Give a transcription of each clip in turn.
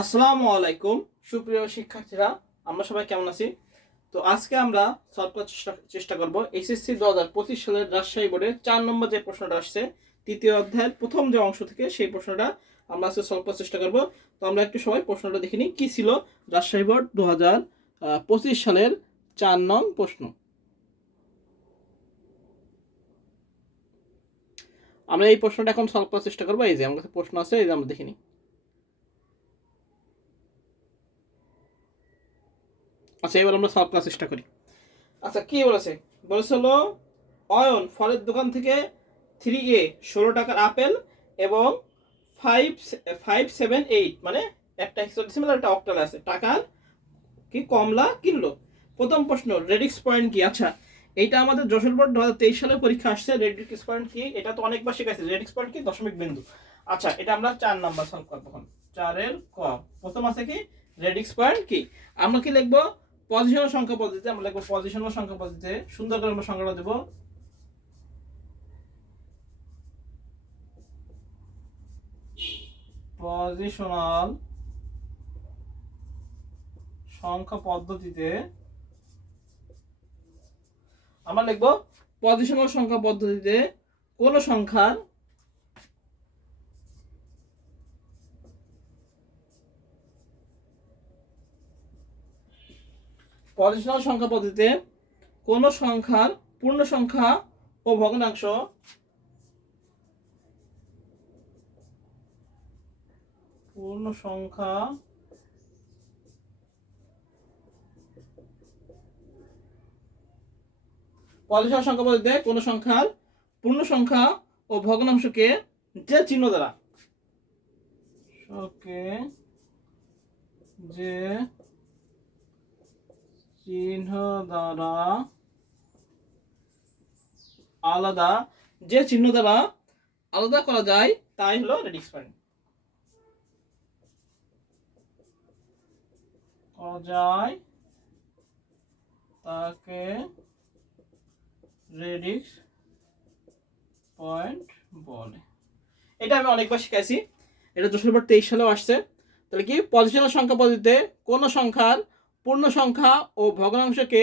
আসসালামু আলাইকুম, সুপ্রিয় শিক্ষার্থীরা, আমরা সবাই কেমন আছি? তো আজকে আমরা সলভ করার চেষ্টা চেষ্টা করব এসএসসি দু হাজার পঁচিশ সালের রাজশাহী বোর্ডের চার নম্বর যে প্রশ্নটা আসছে, তৃতীয় অধ্যায়ের প্রথম যে অংশ থেকে সেই প্রশ্নটা আমরা আজকে সলভ করার চেষ্টা করব। তো আমরা একটু সবাই প্রশ্নটা দেখে নিই, কি ছিল রাজশাহী বোর্ড দু হাজার পঁচিশ সালের চার নং প্রশ্ন? আমরা এই প্রশ্নটা এখন সলভ করার চেষ্টা করব, এই যে আমার কাছে প্রশ্ন আছে, এই যে আমরা দেখে নিই। আচ্ছা এবার আমরা সলভ করার চেষ্টা করি। আচ্ছা কি বলেছে? বলেছে হলো, অয়ন ফলের দোকান থেকে থ্রি এ ষোলো টাকার আপেল এবং ফাইভ ফাইভ সেভেন এইট মানে একটা হেক্সাডেসিমাল একটা অক্টাল আছে। টাকার কি কমলা কিনলো? প্রথম প্রশ্ন রেডিক্স পয়েন্ট কি? আচ্ছা এইটা আমাদের যশোর বোর্ড দু তেইশ সালে পরীক্ষা আসছে। রেডিক্স পয়েন্ট কি? এটা তো অনেকবার শেখাইছে। রেডিক্স পয়েন্ট কি? দশমিক বিন্দু। আচ্ছা এটা আমরা চার নাম্বার সলভ করব এখন। চারের ক। প্রথম আছে কি? রেডিক্স পয়েন্ট কি? আমরা কি লিখব? পজিশনাল সংখ্যা পদ্ধতিতে আমরা লিখব পজিশনাল সংখ্যা পদ্ধতিতে সুন্দর করে আমরা সংখ্যাটা দেবো। পজিশনাল সংখ্যা পদ্ধতিতে আমরা লিখব পজিশনাল সংখ্যা পদ্ধতিতে কোন সংখ্যার পজিশনাল সংখ্যা পদ্ধতিতে কোন সংখ্যার পূর্ণ সংখ্যা ও ভগ্নাংশ পূর্ণ সংখ্যা পজিশনাল সংখ্যা পদ্ধতিতে কোন সংখ্যার পূর্ণ সংখ্যা ও ভগ্নাংশকে যে চিহ্ন দ্বারা ওকে যে চিহ্ন দ্বারা আলাদা, যে চিহ্ন দ্বারা আলাদা করা যায়, তাই হলো রেডিক্স পয়েন্ট। করা যায় তাকে রেডিক্স পয়েন্ট বলে। এটা আমি অনেকবার শিখাইছি। এটা দুশো তেইশ সালেও আসছে। তাহলে কি, পজিশনাল সংখ্যা পদ্ধতিতে কোন সংখ্যার পূর্ণ সংখ্যা ও ভগ্নাংশকে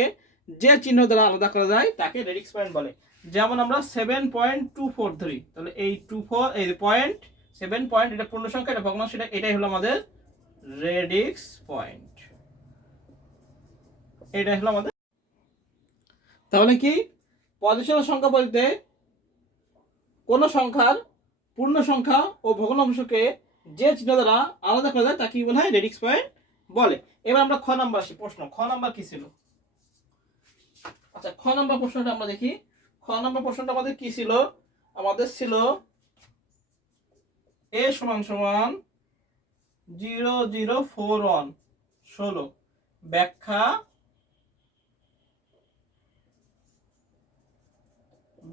যে চিহ্ন দ্বারা আলাদা করা যায়, তাকে রেডিক্স পয়েন্ট বলে। যেমন আমরা সেভেন পয়েন্ট টু ফোর ধরি তাহলে এই টু ফোর এই পয়েন্ট সেভেন পয়েন্ট এটা পূর্ণ সংখ্যা এটা ভগ্নাংশ, এটা এটাই হলো আমাদের রেডিক্স পয়েন্ট এটাই হলো আমাদের তাহলে কি? পজিশনাল সংখ্যা বলতে কোন সংখ্যার পূর্ণ সংখ্যা ও ভগ্নাংশকে যে চিহ্ন দ্বারা আলাদা করা যায় তাকে বলা হয় রেডিক্স পয়েন্ট বলে। এবার আমরা খ নাম্বার আসি, প্রশ্ন। খ নাম্বার কি ছিল? আচ্ছা খ নাম্বার প্রশ্নটা আমরা দেখি। খ নাম্বার প্রশ্নটা আমাদের কি ছিল? আমাদের ছিল এ সমান সমান জিরো জিরো ফোর ওয়ান। ষোলো। ব্যাখ্যা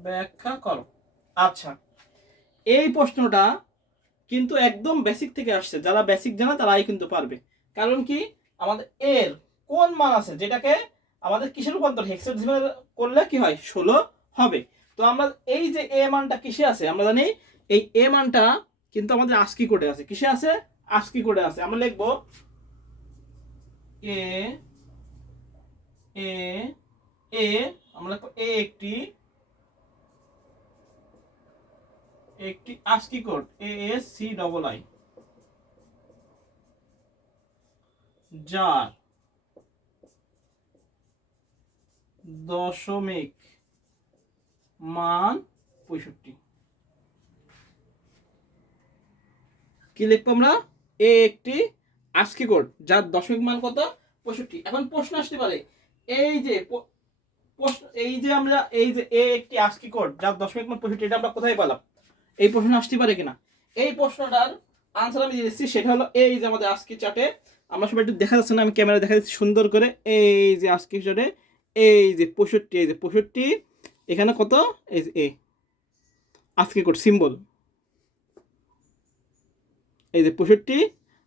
ব্যাখ্যা করো। আচ্ছা এই প্রশ্নটা কিন্তু একদম বেসিক থেকে আসছে। যারা বেসিক জানে তারাই কিন্তু পারবে। কারণ কি? আমাদের এর কোন মান আছে? যেটাকে আমাদের কিসের রূপান্তর? হেক্সাডেসিমাল করলে কি হয়? ষোলো হবে। তো আমরা এই যে এ মানটা কিসে আছে? আমরা জানি এই এ মানটা কিন্তু আমাদের আস্কি কোডে আছে। কিসে আছে? আস্কি কোডে আছে। আমরা লিখব এ এ এ, আমরা এ একটি একটি ASCII code A S C double I যার দশমিক মান পঁয়ষট্টি। কি লিখব আমরা? এ একটি আস্কি কোড যার দশমিক মান কত? পঁয়ষট্টি। এখন প্রশ্ন আসতে পারে, এই যে প্রশ্ন, এই যে আমরা, এই যে এ একটি আস্কি কোড যার দশমিক মান পঁয়ষট্টি, এটা আমরা কোথায় পেলাম? এই প্রশ্ন আসতে পারে কিনা? এই প্রশ্নটার আনসার আমি দিয়ে দিচ্ছি, সেটা হলো এই যে আমাদের আজকে চার্টে আমরা সবাই একটু দেখা যাচ্ছে না, আমি ক্যামেরা দেখা যাচ্ছি সুন্দর করে। এই যে আজকে চার্টে এই যে পঁয়ষট্টি, এই যে পঁয়ষট্টি, এখানে কত? এই যে এ। আজকে কোড সিম্বল এই যে পঁয়ষট্টি,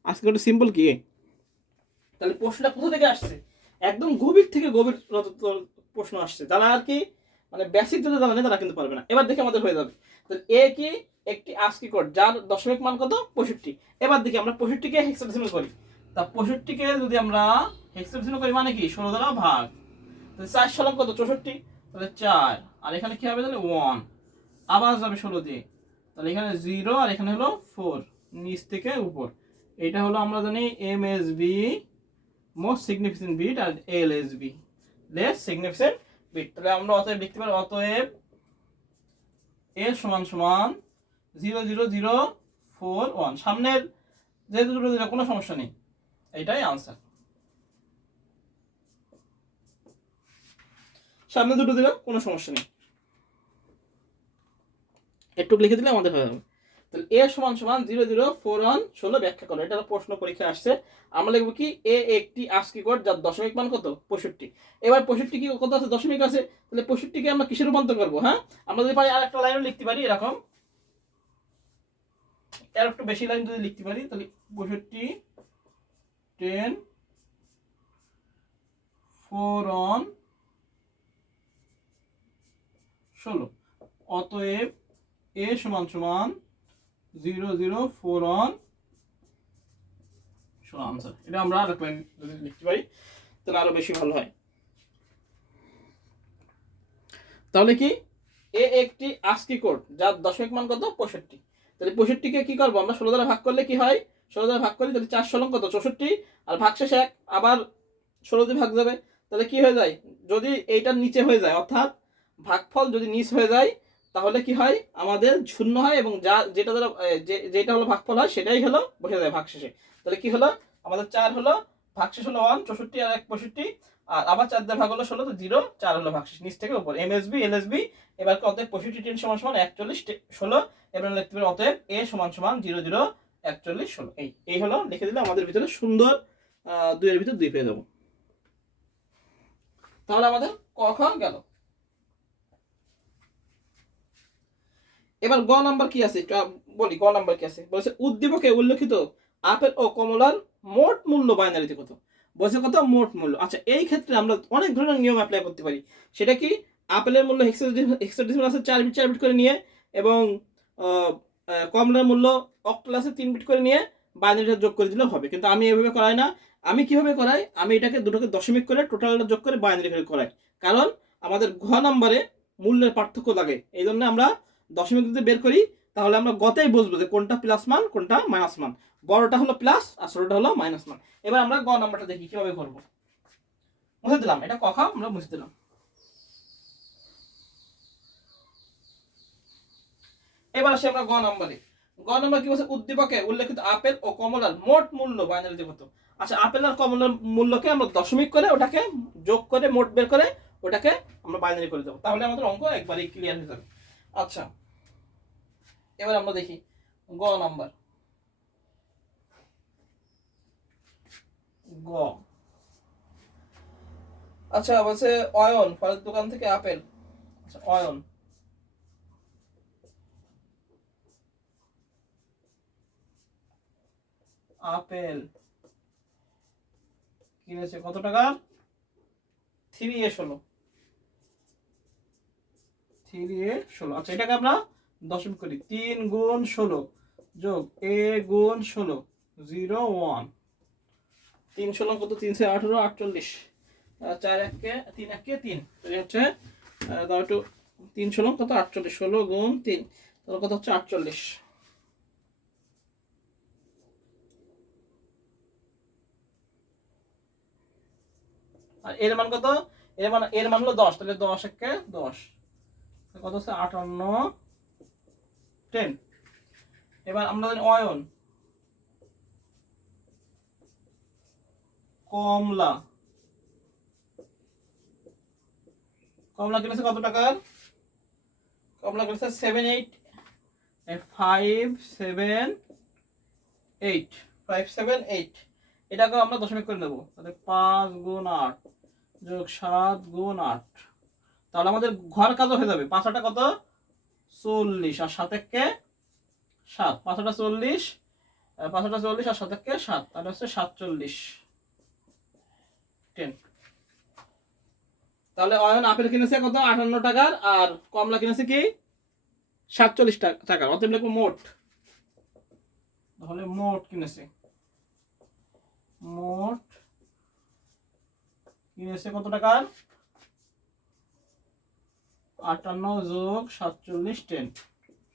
আজকে কোড সিম্বল কি? এ। তাহলে প্রশ্নটা কোথা থেকে আসছে? একদম গভীর থেকে গভীর প্রশ্ন আসছে। যারা আর কি মানে বেসিক যদি জানে তারা কিন্তু পারবে না। এবার দেখে আমাদের হয়ে যাবে। তো এ কি? একটি আস্কি কোড যার দশমিক মান কত? পঁয়ষট্টি। এবার দেখি আমরা পঁয়ষট্টিকে হেক্সাডেসিমাল করি। তা পঁয়ষট্টিকে যদি আমরা হেক্সাডেসিমাল করি মানে কি? ষোলো দ্বারা ভাগ। তাহলে চার সালাম কত? চৌষট্টি। তাহলে চার। আর এখানে কি হবে? তাহলে ওয়ান আবার যাবে ষোলো দিয়ে তাহলে এখানে জিরো আর এখানে হলো ফোর নিচ থেকে উপর। এটা হলো আমরা জানি M S B most significant bit আর L S B less significant bit তাহলে আমরা অতএব লিখতে পারি, অতএব এ সমান সমান zero zero zero four one সামনের যেহেতু দুটো কোনো সমস্যা নেই। এটাই আনসার সামনে দুটো দিলে কোনো সমস্যা নেই। একটু লিখে দিলে আমাদের হয়ে যাবে। তাহলে এ সমান সমান জিরো জিরো ফোর ওয়ান ষোলো ব্যাখ্যা করো। এটা প্রশ্ন পরীক্ষায় আসছে। আমরা লিখব কি এ একটি আস্কি কোড যার দশমিক মান কত? পঁয়ষট্টি। এবার পঁয়ষট্টি কি কত আছে? দশমিক আছে। তাহলে পঁয়ষট্টিকে আমরা কিসে রূপান্তর করব হ্যাঁ? আমরা যদি পারি আর একটা লাইনও লিখতে পারি এরকম। এর একটু বেশি লাইন যদি লিখতে পারি তাহলে পঁয়ষট্টি টেন, ফোর অন ষোলো। অতএব এ সমান সমান জিরো জিরো ফোর অন ষোলো। আনসার। এটা আমরা আর যদি লিখতে পারি, তাহলে আরও বেশি ভালো হয়। তাহলে কি? এ একটি আস্কি কোড যার দশমিক মান কত? পঁয়ষট্টি। তাহলে পঁয়ষট্টিকে কি করব? আমরা ষোলো দ্বারা ভাগ করলে কি হয়? ষোলো দ্বারা ভাগ করি তাহলে চার ষোলং কত চৌষট্টি। আর ভাগ শেষে এক, আবার ষোলো দিয়ে ভাগ যাবে। তাহলে কি হয়ে যায়? যদি এইটার নিচে হয়ে যায়, অর্থাৎ ভাগফল যদি নিচ হয়ে যায়, তাহলে কি হয়? আমাদের শূন্য হয় এবং যা, যেটা দ্বারা যেটা হলো ভাগফল হয়, সেটাই হলো বসে যায় ভাগ শেষে। তাহলে কি হলো? আমাদের চার হলো, ভাগ শেষ হলো ওয়ান চৌষট্টি আর এক পঁয়ষট্টি। আর আবার চার দিয়ে ভাগ হলো ষোলো, তো জিরো চার হলো ভাগ শেষ, নিচ থেকে উপর। M S B L S B এবার অতএব পঁয়ষট্টি টেন সমান সমান একচল্লিশ ষোলো। এবার লিখতে পারি অতএব এ সমান সমান জিরো জিরো একচল্লিশ ষোলো। এই এই হলো, লিখে দিলে আমাদের ভিতরে সুন্দর দুইয়ের ভিতরে দুই পেয়ে যাব। তাহলে আমাদের ক খ গেল। এবার গ নাম্বার কি আছে? বলি, গ নাম্বার কি আছে? বলেছে, উদ্দীপকে উল্লেখিত আপেল ও কমলার মোট মূল্য বাইনারিতে কত? বলছে কত? মোট মূল্য। আচ্ছা এই ক্ষেত্রে আমরা অনেক ধরনের নিয়ম অ্যাপ্লাই করতে পারি। সেটা কি? আপেলের মূল্য হেক্সাডেসিমাল আছে, চার বিট চার বিট করে নিয়ে এবং কমলার মূল্য অক্টাল আছে তিন বিট করে নিয়ে বাইনারিটা যোগ করে দিলেও হবে। কিন্তু আমি এভাবে করাই না। আমি কীভাবে করাই? আমি এটাকে দুটোকে দশমিক করে টোটালটা যোগ করে বাইনারি করে করাই। কারণ আমাদের ঘ নাম্বারে মূল্যের পার্থক্য লাগে। এই জন্য আমরা দশমিক যদি বের করি, তাহলে আমরা গতেই বুঝব যে কোনটা প্লাস মান, কোনটা মাইনাস মান। বড়টা হলো প্লাস আর ছোটটা হলো মাইনাস মান। এবার আমরা গ নাম্বারটা দেখি, কীভাবে করব। মুছে দিলাম। এটা কখা আমরা মুছে দিলাম। এবার আসি আমরা গ নাম্বারে। গ নাম্বার কি বলছে? উদ্দীপকে উল্লেখিত আপেল ও কমলার মোট মূল্য বাইনারিতে কত? আচ্ছা আপেল আর কমলার মূল্যকে আমরা দশমিক করে ওটাকে যোগ করে, মোট বের করে ওটাকে আমরা বাইনারি করে দেবো। তাহলে আমাদের অঙ্ক একবারই ক্লিয়ার হয়ে যাবে। আচ্ছা এবার আমরা দেখি গ নাম্বার। গ। আচ্ছা বলছে অয়ন, ফলের দোকান থেকে আপেল। আচ্ছা অয়ন। আপেল। কিনেছে কত টাকার থ্রি এ ষোলো। থ্রি এ ষোলো। আচ্ছা এটাকে আমরা দশমিক করি। তিন গুণ ষোলো যোগ এ গুণ ষোলো, জিরো ওয়ান। তিন ষোলো কত? তিনশো আঠেরো, আটচল্লিশ। চার এককে তিন এককে তিন। হচ্ছে দাও একটু তিন ষোলো কত? আটচল্লিশ। ষোলো গুণ তিন, তাহলে কত হচ্ছে? আটচল্লিশ। আর এর মান কত? এর মান এর মান হলো দশ, তাহলে দশ একে দশ। কত হচ্ছে? আটান্ন। টেন। এবার আমরা জানি অয়ন। কমলা। কমলা কিনেছে কত টাকার? কমলা কিনেছে seven eight five seven eight five seven eight এটাকে আমরা দশমিক করে দেবো তাহলে পাঁচ গুণ আট। যোগ সাত গুণ আট। তাহলে আমাদের ঘর কাজও হয়ে যাবে। কত? চল্লিশ। আর সাতেককে সাত। পাঁচটা চল্লিশ পাঁচটা চল্লিশ আর সাতেককে সাত। তাহলে হচ্ছে সাতচল্লিশ। টেন। তাহলে অয়ন আপেল কিনেছে কত? আটান্ন টাকার। আর কমলা কিনেছে কি? সাতচল্লিশ টাকার। অতএব মোট। তাহলে মোট কিনেছে। মোট কিনেছে কত টাকার আটান্ন যোগ সাতচল্লিশ টেন।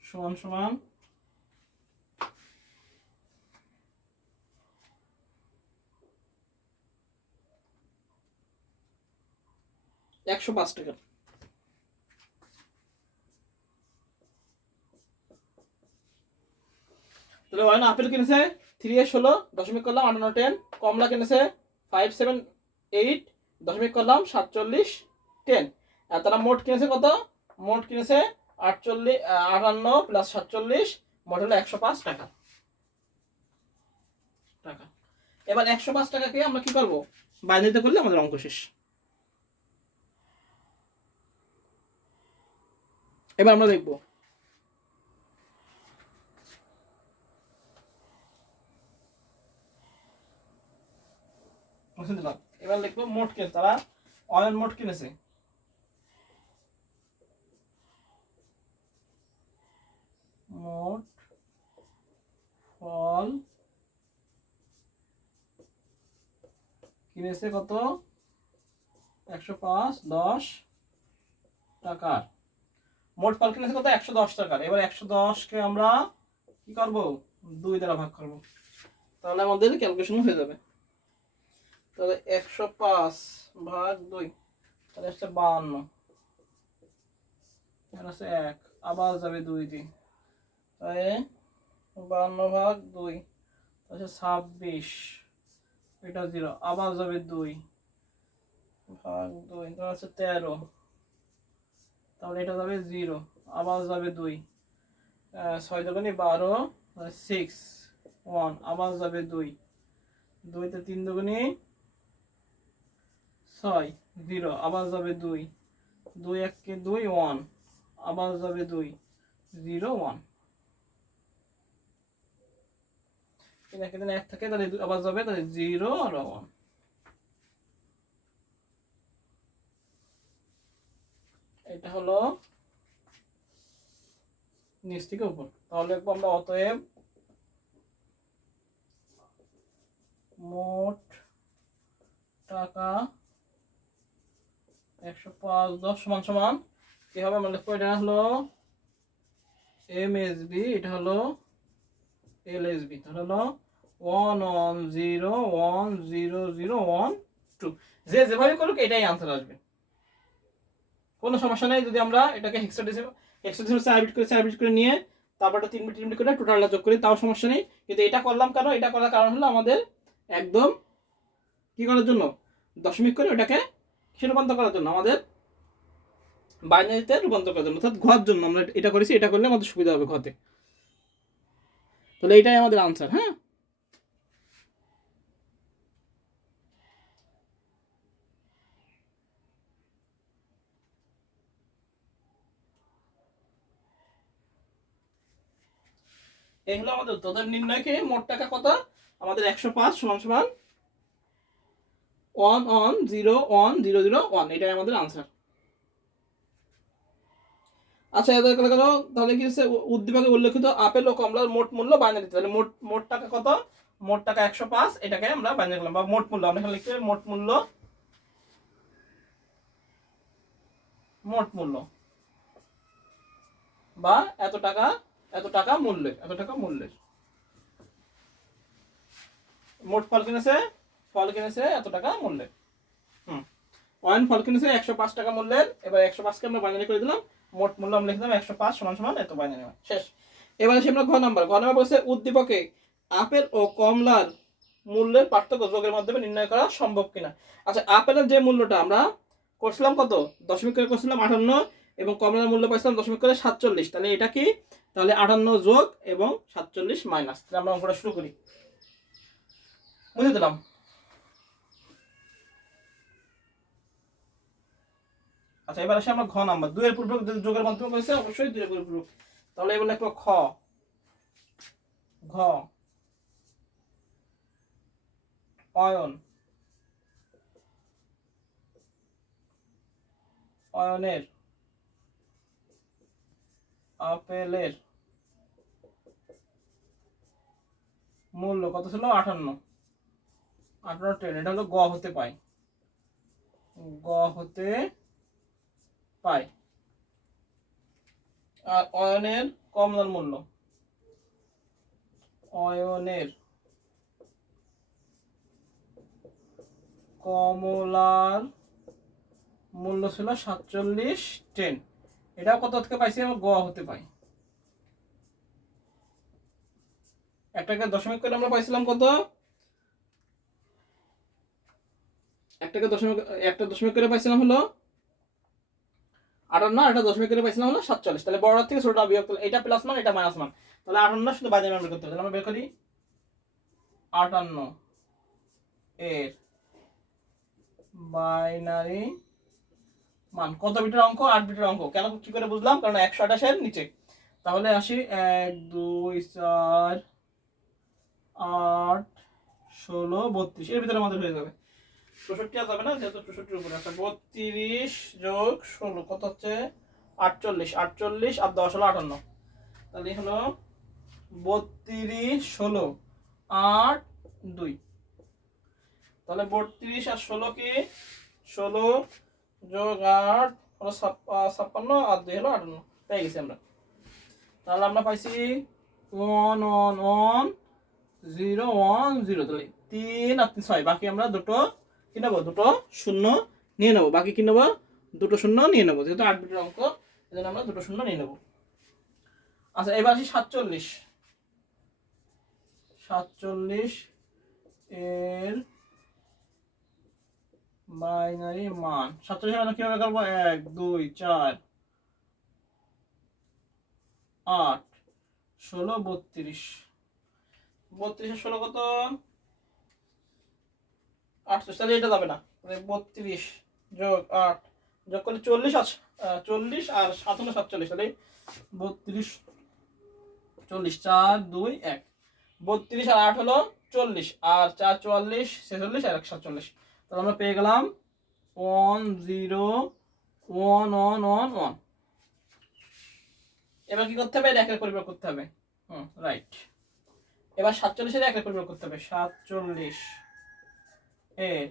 সমান সমান। একশো পাঁচ টাকা। আপেল কিনেছে থ্রি এ ষোলো, দশমিক করলাম, আটান্ন টেন কমলা কিনেছে ফাইভ সেভেন এইট দশমিক করলাম সাতচল্লিশ টেন তারা মোট কিনেছে কত? মোট কিনেছে আটচল্লিশ আটান্ন প্লাস সাতচল্লিশ, মোট হলো একশো পাঁচ টাকা। টাকা। এবার একশো পাঁচ টাকাকে আমরা কি করব? বাইরে করলে আমাদের অঙ্ক শেষ। এবার আমরা দেখব। এবার লিখব মোট কিনে তারা অয়ন মোট কিনেছে। মোট ফল কিনেছে কত? একশো পাঁচ, দশ টাকার। মোট ফল কিনেছে কত? একশো দশ টাকার। এবার একশো দশকে আমরা কি করব? দুই দ্বারা ভাগ করব। তাহলে আমাদের ক্যালকুলেশন হয়ে যাবে। তাহলে একশো পাঁচ ভাগ দুই, তাহলে বাহান্ন এখানে হচ্ছে এক, আবার যাবে দুই দিন। তাহলে বাহান্ন ভাগ দুই হচ্ছে ছাব্বিশ। এটা জিরো, আবার যাবে দুই ভাগ দুই, তাহলে হচ্ছে তেরো। তাহলে এটা যাবে জিরো, আবার যাবে দুই। ছয় দোকানি বারো সিক্স ওয়ান আবার যাবে দুই। দুইতে তিন দোকানি ছয়, জিরো, আবার যাবে দুই। দুই এককে দুই ওয়ান আবার যাবে দুই, জিরো ওয়ান এটা হলো নিচ উপর। তাহলে অতএব মোট টাকা একশো পাঁচ, দশ সমান সমান। কি হবে? আমরা লিখব, এটা হলো এম এস বি এটা হলো এল এস বি তাহলে হলো one one zero one zero zero one two যে যেভাবে করুক, এটাই আনসার আসবে। কোনো সমস্যা নেই, যদি আমরা এটাকে হেক্সাডেসিমাল হেক্সাডেসিমাল চার বিট করে চার করে নিয়ে তারপরটা তিন বিট তিন বিট করে টোটালটা যোগ করি, তাও সমস্যা নেই। কিন্তু এটা করলাম কেন? এটা করার কারণ হলো আমাদের একদম কি করার জন্য? দশমিক করে ওটাকে সে রূপান্তর করার জন্য, আমাদের বাইনারিতে রূপান্তর করার জন্য, অর্থাৎ ঘর জন্য আমরা এটা করেছি, এটা করলে আমাদের সুবিধা হবে ঘতে তাহলে এটাই আমাদের আনসার হ্যাঁ? এগুলো আমাদের তোদের নির্ণয়কে মোট টাকা কত? আমাদের একশো পাঁচ সমান সমান one one zero one zero zero one এটাই আমাদের আনসার আচ্ছা গেল গেল, তাহলে কি হচ্ছে? উদ্দীপকে উল্লেখিত আপেল ও কমলার মোট মূল্য বাইনারি তাহলে মোট মোট টাকা কত? মোট টাকা একশো পাঁচ, এটাকে আমরা বাইনারি করলাম, বা মোট মূল্য, আমরা এখানে লিখতে মোট মূল্য। মোট মূল্য। বা এত টাকা এত টাকা মূল্যের, এত টাকা মূল্যের। মোট ফল কিনেছে ফল কিনেছে এত টাকা মূল্যের। হুম। ওয়ান ফল কিনেছে একশো পাঁচ টাকা মূল্যের এবার একশো পাঁচকে আমরা বাইনারি করে দিলাম মোট মূল্য আমরা লিখে দিলাম একশো পাঁচ সমান সমান এত বাইনারি মান। শেষ। এবার আসি আমরা ঘ নাম্বার ঘ নাম্বার বলছে উদ্দীপকে আপেল ও কমলার মূল্যের পার্থক্য যোগের মাধ্যমে নির্ণয় করা সম্ভব কিনা? আচ্ছা আপেলের যে মূল্যটা আমরা করছিলাম কত? দশমিক করে করছিলাম আটান্ন এবং কমলার মূল্য পাইছিলাম দশমিক করে সাতচল্লিশ। তাহলে এটা কি? তাহলে আটান্ন যোগ এবং সাতচল্লিশ মাইনাস। তাহলে আমরা অঙ্কটা শুরু করি। বুঝে দিলাম? আচ্ছা এবার আসি আমরা ঘ নাম্বার। দুইয়ের পূর্বক যোগের মাধ্যমে করেছে অবশ্যই দুইয়ের পূর্বক। তাহলে এবার লিখব খ। ঘ। অয়ন। অয়নের। আপেলের। মূল্য কত ছিল? আটান্ন। আঠারো টেন। এটা হলো গ হতে পাই। গ হতে পাই। আর অয়নের কমলার মূল্য। অয়নের কমলার মূল্য ছিল সাতচল্লিশ টেন। এটাও কত থেকে পাইছি? আমরা গ হতে পাই। একটাকে দশমিক করে আমরা পাইছিলাম কত? একটাকে দশমিক, একটা দশমিক করে পাইছিলাম হলো আটান্ন একটা দশমিক করে পাইছিলাম হলো সাতচল্লিশ। তাহলে বড় থেকে ছোটটা বিয়োগ করলে এটা প্লাস মান, এটা মাইনাস মান। তাহলে আটান্ন শুধু বাইরে বের করতে হবে। তাহলে আমরা বের করি আটান্ন এর বাইনারি মান। কত বিটের অঙ্ক? আট বিটের অঙ্ক। কেন কি করে বুঝলাম? কারণ একশো আঠাশের নিচে। তাহলে আসি এক, দুই, চার, আট, ষোলো, বত্রিশ। এর ভিতরে আমাদের হয়ে যাবে। চৌষট্টি আর যাবে না, যেহেতু চৌষট্টির উপরে আছে। বত্রিশ যোগ ষোলো, কত হচ্ছে? আটচল্লিশ। আটচল্লিশ আর দশ হলো আটান্ন। তাহলে হলো বত্রিশ, ষোলো, আট, দুই। তাহলে বত্রিশ আর ষোলো কি? ষোলো যোগ আট হলো ছাপ্পান্ন আর দুই হলো আটান্ন। পেয়ে গেছি আমরা। তাহলে আমরা পাইছি one one one, zero one, zero. তাহলে তিন আর তিন ছয়। বাকি আমরা দুটো কি নেব? দুটো শূন্য নিয়ে নেব। বাকি কি নেব? দুটো শূন্য নিয়ে নেব। যেহেতু আট বিটের অঙ্ক এই জন্য আমরা দুটো শূন্য নিয়ে নেব। আচ্ছা এবার আসি সাতচল্লিশ। সাতচল্লিশ এর বাইনারি মান। সাতচল্লিশ মানে কীভাবে করব? এক, দুই, চার, আট, ষোলো, বত্রিশ। বত্রিশের ষোলো কত? আটচল্লিশ তাহলে এটা যাবে না। বত্রিশ যোগ আট যোগ করলে চল্লিশ আহ, চল্লিশ আর সাতান্ন সাতচল্লিশ তাহলে বত্রিশ চল্লিশ চার দুই এক। বত্রিশ আর আট হলো চল্লিশ আর চার চুয়াল্লিশ ছেচল্লিশ আর এক সাতচল্লিশ। তাহলে আমরা পেয়ে গেলাম one zero one one one one. এবার কি করতে হবে? একের পরিবার করতে হবে। হুম রাইট এবার সাতচল্লিশের একের পরিবার করতে হবে। সাতচল্লিশ। এর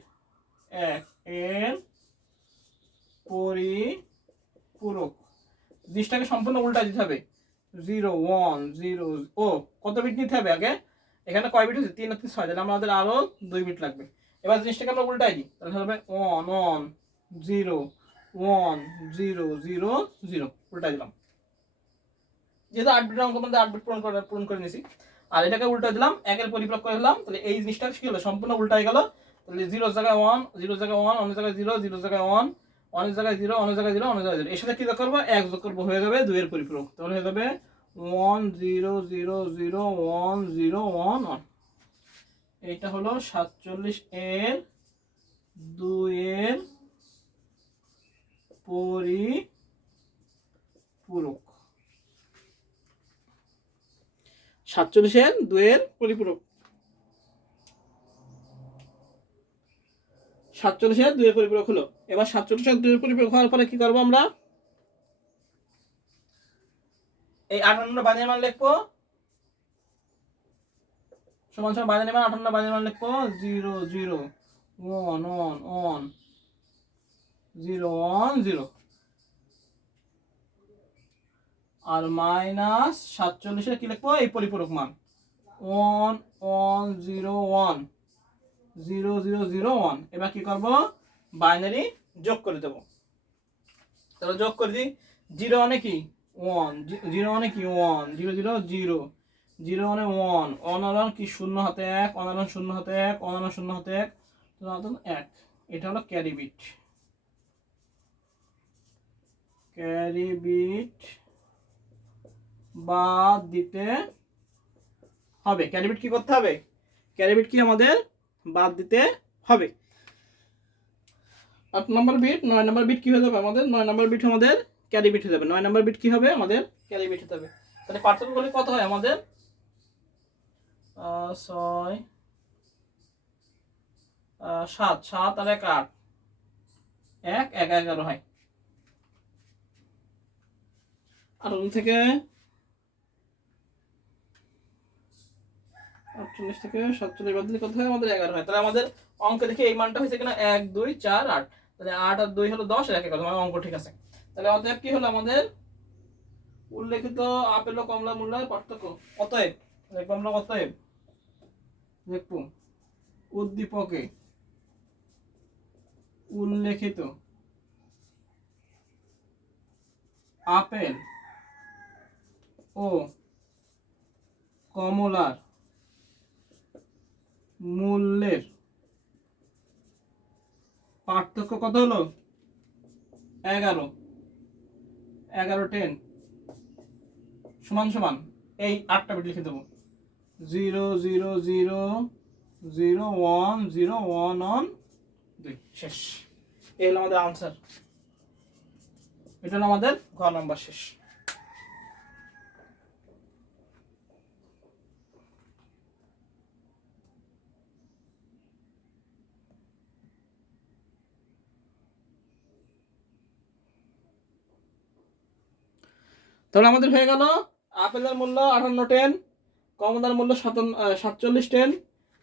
এক এর পরিপূরক। জিনিসটাকে সম্পূর্ণ উল্টা দিতে হবে। জিরো, ওয়ান, জিরো, ও, কত বিট নিতে হবে আগে? এখানে কয় বিট হচ্ছে তিন আর তিন ছয়। তাহলে আমাদের আরও দুই বিট লাগবে। এবার জিনিসটাকে আমরা উল্টাই দিই। তাহলে হবে one one, zero one, zero zero zero. উল্টাই দিলাম। যেহেতু আট বিটের অঙ্ক মধ্যে আট বিট পূরণ করে পূরণ করে নিয়েছি। আর এটাকে উল্টা দিলাম। একের পরিপ্রয়োগ করে দিলাম। তাহলে এই জিনিসটা কি হলো? সম্পূর্ণ উল্টাই গেল। তাহলে জিরো জায়গায় ওয়ান, জিরো জায়গায় ওয়ান অনেক জায়গায় জিরো জিরো জায়গায় ওয়ান অনেক জায়গায় জিরো অনেক জায়গায় জিরো অনেক জায়গায় জিরো। এর সাথে কি যোগ করব? এক যোগ করব, হয়ে যাবে দুইয়ের পরিপূরক। তাহলে হয়ে যাবে one, zero zero zero, one zero, one one. এইটা হলো সাতচল্লিশ এর দুইয়ের পরিপূরক। সাতচল্লিশের দুয়ের পরিপূরক। সাতচল্লিশের দুয়ের পরিপূরক হলো। এবার সাতচল্লিশের দুয়ের পরিপূরক হওয়ার পরে কি করব আমরা? এই আটান্ন বাজার মান লিখব। সমান সমান বাজার মান আটান্ন বাজার মান লিখব। Zero zero, one one one, zero one, zero. আর মাইনাস সাতচল্লিশের কি লিখব? এই পরিপূরক মান। One one, zero, one. Zero zero zero one এবার কি করব? বাইনারি যোগ করে দেবো। তাহলে যোগ করে দিই। জিরো মানে কি? ওয়ান জিরো মানে কি? One zero zero zero zero মানে ওয়ান অনারন কি? শূন্য হাতে এক। অনারন শূন্য হাতে এক। অনারন শূন্য হাতে এক। এক। এটা হলো ক্যারি বিট ক্যারি বিট বাদ দিতে হবে। ক্যারিবিট কি করতে হবে? ক্যারিবিট কি আমাদের বাদ দিতে হবে। আট নম্বর বিট, নয় নম্বর বিট কি হয়ে যাবে আমাদের? নয় নম্বর বিট আমাদের ক্যারি বিট হয়ে যাবে। নয় নম্বর বিট কি হবে? আমাদের ক্যারি বিট হতে হবে তাহলে পার্থক্য করলে কত হয় আমাদের? ছয় সাত। সাত আর এক আট। এক এক এগারো হয়। আর থেকে আটচল্লিশ থেকে সাতচল্লিশ বাদ দিলে কত হয়? আমাদের এগারো হয়। তাহলে আমাদের অঙ্ক দেখে এই মানটা হয়েছে কিনা? এক, দুই, চার, আট। তাহলে আট আর দুই হলো দশ, আর একে কথা অঙ্ক ঠিক আছে। তাহলে অতএব কি হলো আমাদের? উল্লেখিত আপেল ও কমলা মূল্যের পার্থক্য অতএব আমরা অতএব দেখব। উদ্দীপকে উল্লেখিত আপেল ও কমলার মূল্যের পার্থক্য কত হলো? এগারো। এগারো টেন সমান সমান। এই আটটা বিট লিখে দেবো। Zero zero zero zero, one zero, one one, দুই। শেষ। এই হলো আমাদের আনসার এটা হলো আমাদের ঘ নাম্বার শেষ। তাহলে আমাদের হয়ে গেল আপেলের মূল্য আটান্ন টেন কমলার মূল্য সাতচল্লিশ টেন।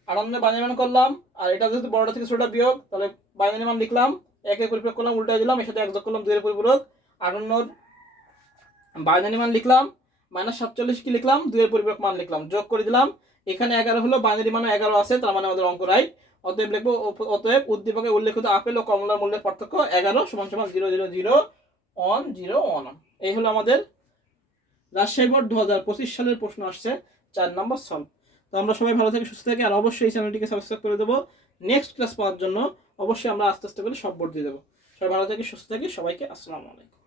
আটান্ন বাইনারি মান করলাম, আর এটা যেহেতু বড়টা থেকে ছোটটা বিয়োগ, তাহলে বাইনারি মান লিখলাম। একের পরিপূরক করলাম, উল্টা দিলাম, এর সাথে এক যোগ করলাম, দুইয়ের পরিপূরক। আটান্নর বাইনারি মান লিখলাম মাইনাস সাতচল্লিশ কি লিখলাম, দুইয়ের পরিপূরক মান লিখলাম, যোগ করে দিলাম। এখানে এগারো হলো বাইনারি মানে এগারো আছে, তার মানে আমাদের অঙ্ক রাইট অতএব লিখব, অতএব উদ্দীপকে উল্লেখিত আপেল ও কমলার মূল্যের পার্থক্য এগারো সমান সমান zero zero zero one zero one এই হলো আমাদের রাজশাহী বোর্ড দু হাজার পঁচিশ সালের প্রশ্ন আসছে চার নম্বর সলভ তো আমরা সবাই ভালো থাকি, সুস্থ থাকি, আর অবশ্যই এই চ্যানেলটিকে সাবস্ক্রাইব করে দেবো। নেক্সট ক্লাস পাওয়ার জন্য অবশ্যই আমরা আস্তে আস্তে করে সব বোর্ড দিয়ে দেবো। সবাই ভালো থাকি, সুস্থ থাকি, সবাইকে আসসালামু আলাইকুম।